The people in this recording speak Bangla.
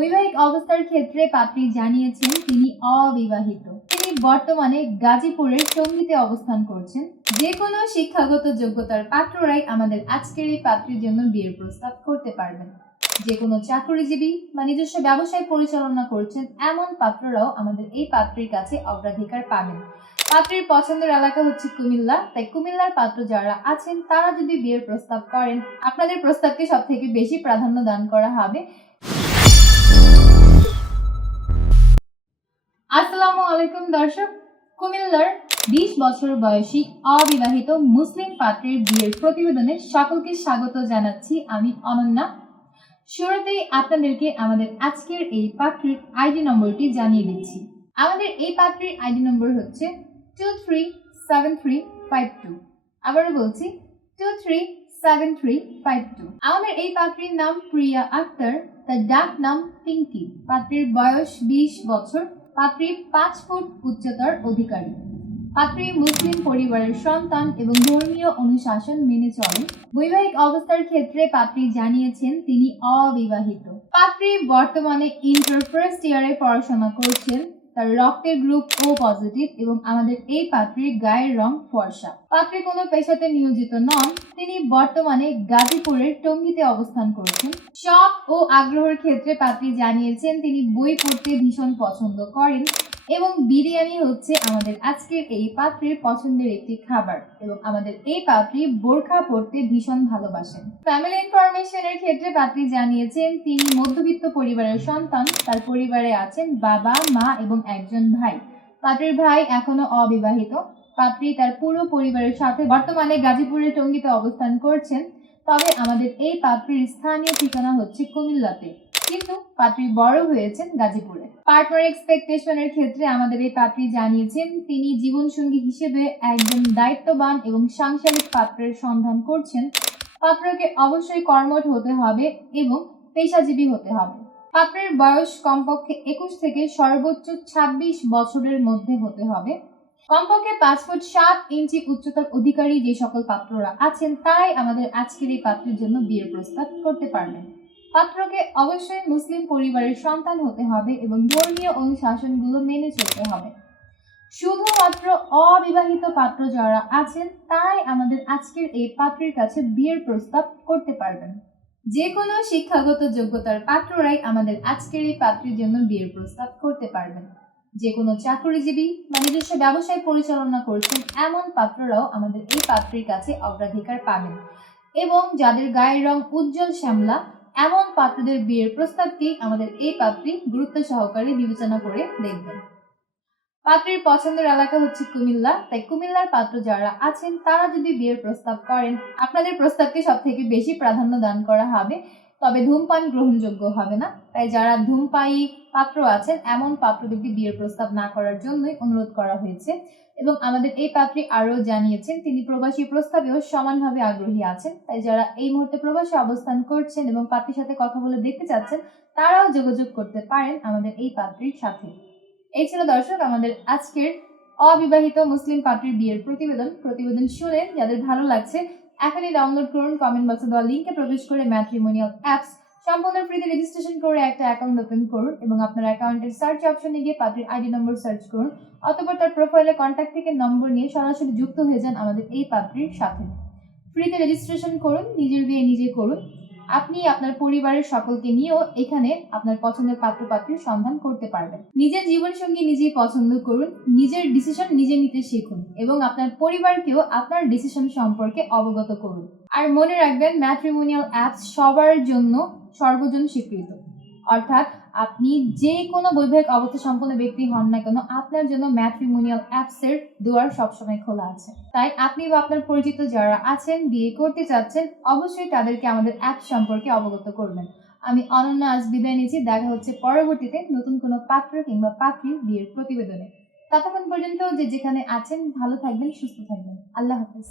বৈবাহিক অবস্থার ক্ষেত্রে পাত্রী জানিয়েছেন তিনি অবিবাহিত। তিনি বর্তমানে গাজীপুরের সঙ্গীতে অবস্থান করছেন। যে কোনো শিক্ষাগত যোগ্যতার পাত্ররাই আমাদের আজকের এই পাত্রীর জন্য বিয়ের প্রস্তাব করতে পারবেন। যে কোনো চাকরিজীবী বা নিজস্ব ব্যবসায় পরিচালনা করছেন, এমন পাত্ররাও আমাদের এই পাত্রীর কাছে অগ্রাধিকার পাবেন। পাত্রীর পছন্দের এলাকা হচ্ছে কুমিল্লা। তাই কুমিল্লার পাত্র যারা আছেন, তারা যদি বিয়ের প্রস্তাব করেন, আপনাদের প্রস্তাবকে সব থেকে বেশি প্রাধান্য দান করা হবে। আসসালামু আলাইকুম, দর্শক। কুমিল্লার বিশ বছর বয়সী অবিবাহিত মুসলিম পাত্রের বিয়ের প্রতিবেদনে সকলকে স্বাগত জানাচ্ছি আমি অনন্যা। শুরুতেই আপনাদেরকে আমাদের আজকের এই পাত্রীর আইডি নম্বরটি জানিয়ে দিচ্ছি। আমাদের এই পাত্রীর আইডি নম্বর হচ্ছে two three seven three five two আবারও বলছি two three seven three five two আমাদের এই পাত্রীর নাম প্রিয়া আক্তার, তার ডাক নাম পিঙ্কি। পাত্রীর বয়স বিশ বছর। পাত্রী পাঁচ ফুট উচ্চতার অধিকারী। পাত্রী মুসলিম পরিবারের সন্তান এবং ধর্মীয় অনুশাসন মেনে চলে বৈবাহিক অবস্থার ক্ষেত্রে পাত্রী জানিয়েছেন তিনি অবিবাহিত। পাত্রী বর্তমানে ইন্টার ফার্স্ট ইয়ারে পড়াশোনা করছেন। তার রক্তের গ্রুপ ও পজিটিভ এবং আমাদের এই পাত্রীর গায়ের রং ফর্সা। পাত্রী কোনো পেশাতে নিয়োজিত নন, তিনি বর্তমানে গাজীপুরের টঙ্গিতে অবস্থান করছেন। শখ ও আগ্রহের ক্ষেত্রে পাত্রী জানিয়েছেন, তিনি বই পড়তে ভীষণ পছন্দ করেন। এবং বিরিয়ানি হচ্ছে আমাদের আজকের এই পাত্রীর পছন্দের একটি খাবার এবং আমাদের এই পাত্রী বোরখা পড়তে ভীষণ ভালোবাসেন। ফ্যামিলি ইনফরমেশনের ক্ষেত্রে পাত্রী জানিয়েছেন, তিনি মধ্যবিত্ত পরিবারের সন্তান, তার পরিবারে আছেন বাবা, মা এবং একজন ভাই। পাত্রীর ভাই এখনও অবিবাহিত। পাত্রী তার পুরো পরিবারের সাথে বর্তমানে গাজীপুরের টঙ্গিতে অবস্থান করছেন। তবে আমাদের এই পাত্রীর স্থানীয় ঠিকানা হচ্ছে কুমিল্লাতে। কিন্তু পাত্রী বড় হয়েছেন গাজীপুরে। পার্টনার এক্সপেকটেশনের ক্ষেত্রে আমাদের এই পাত্রী জানিয়েছেন, তিনি জীবনসঙ্গী হিসেবে একজন দায়িত্ববান এবং সাংসারিক পাত্রের সন্ধান করছেন। পাত্রকে অবশ্যই কর্মঠ হতে হবে এবং পেশাজীবী হতে হবে। পাত্রের বয়স কমপক্ষে একুশ থেকে সর্বোচ্চ ছাব্বিশ বছরের মধ্যে হতে হবে। কমপক্ষে পাঁচ ফুট সাত ইঞ্চি উচ্চতার অধিকারী যে সকল পাত্ররা আছেন, তারাই আমাদের আজকের এই পাত্রের জন্য বিয়ের প্রস্তাব করতে পারবেন। পাত্রকে অবশ্যই মুসলিম পরিবারের সন্তান হতে হবে এবং ধর্মীয় অনুশাসনগুলো মেনে চলতে হবে। শুধুমাত্র অবিবাহিত পাত্র যারা আছেন, তারাই আমাদের আজকের এই পাত্রের কাছে বিয়ের প্রস্তাব করতে পারবেন। যে কোনো শিক্ষাগত যোগ্যতার পাত্ররাই আমাদের আজকের এই পাত্রের জন্য বিয়ের প্রস্তাব করতে পারবেন। যে কোনো চাকরিজীবী বা নিজস্ব ব্যবসায় পরিচালনা করছেন, এমন পাত্ররাও আমাদের এই পাত্রের কাছে অগ্রাধিকার পাবেন। এবং যাদের গায়ের রং উজ্জ্বল শ্যামলা এমন পাত্রদের বিয়ের প্রস্তাবটি আমাদের এই পাত্রী গুরুত্ব সহকারে বিবেচনা করে দেখবেন। পাত্রীর পছন্দের এলাকা হচ্ছে কুমিল্লা, তাই কুমিল্লার পাত্র যারা আছেন, তারা যদি বিয়ের প্রস্তাব করেন, আপনাদের প্রস্তাবকে সব থেকে বেশি প্রাধান্য দান করা হবে। তবে ধূমপান গ্রহণযোগ্য হবে না। তাই যারা ধূমপায়ী পাত্র আছেন, এমন পাত্রদেরকে বিয়ের প্রস্তাব না করার জন্যই অনুরোধ করা হয়েছে। এবং আমাদের এই পাত্রী আরও জানিয়েছেন, তিনি প্রবাসী প্রস্তাবেও সমানভাবে আগ্রহী আছেন। তাই যারা এই মুহূর্তে প্রবাসে অবস্থান করছেন এবং পাত্রীর সাথে কথা বলে দেখতে চাচ্ছেন, তারাও যোগাযোগ করতে পারেন আমাদের এই পাত্রীর সাথে। এই ছিল দর্শক, আমাদের আজকের অবিবাহিত মুসলিম পাত্রীর বিয়ের প্রতিবেদন। প্রতিবেদন শুনে যাদের ভালো লাগছে এখনই ডাউনলোড করুন কমেন্ট বক্সে দেওয়া লিঙ্কে প্রবেশ করে ম্যাট্রিমোনিয়াল অ্যাপস সম্পূর্ণ ফ্রিতে রেজিস্ট্রেশন করে একটা অ্যাকাউন্ট ওপেন করুন এবং আপনার অ্যাকাউন্টের সার্চ অপশনে গিয়ে পাত্রের আইডি নম্বর সার্চ করুন অতপর তার প্রোফাইলে কন্ট্যাক্ট থেকে নম্বর নিয়ে সরাসরি যুক্ত হয়ে যান আমাদের এই পাত্রীর সাথে। ফ্রিতে রেজিস্ট্রেশন করুন, নিজের বিয়ে নিজে করুন। আপনি আপনার পরিবারের সকলকে নিয়েও এখানে আপনার পছন্দের পাত্র পাত্রীর সন্ধান করতে পারবেন। নিজের জীবনসঙ্গী নিজেই পছন্দ করুন, নিজের ডিসিশন নিজে নিতে শিখুন এবং আপনার পরিবারকেও আপনার ডিসিশন সম্পর্কে অবগত করুন। আর মনে রাখবেন ম্যাট্রিমোনিয়াল অ্যাপস সবার জন্য সর্বজন স্বীকৃত। অর্থাৎ আপনি যে কোনো বৈবাহিক অবস্থা সম্পন্ন ব্যক্তি হন না কেন, আপনার জন্য ম্যাট্রিমোনিয়াল অ্যাপসের দুয়ার সবসময় খোলা আছে। তাই আপনি বা আপনার পরিচিত যারা আছেন, বিয়ে করতে চাচ্ছেন, অবশ্যই তাদেরকে আমাদের অ্যাপ সম্পর্কে অবগত করবেন। আমি অনন্য আজ বিদায় নিচ্ছি। দেখা হচ্ছে পরবর্তীতে নতুন কোনো পাত্র কিংবা পাত্রীর বিয়ের প্রতিবেদনে। ততক্ষণ পর্যন্ত যে যেখানে আছেন, ভালো থাকবেন, সুস্থ থাকবেন। আল্লাহ হাফেজ।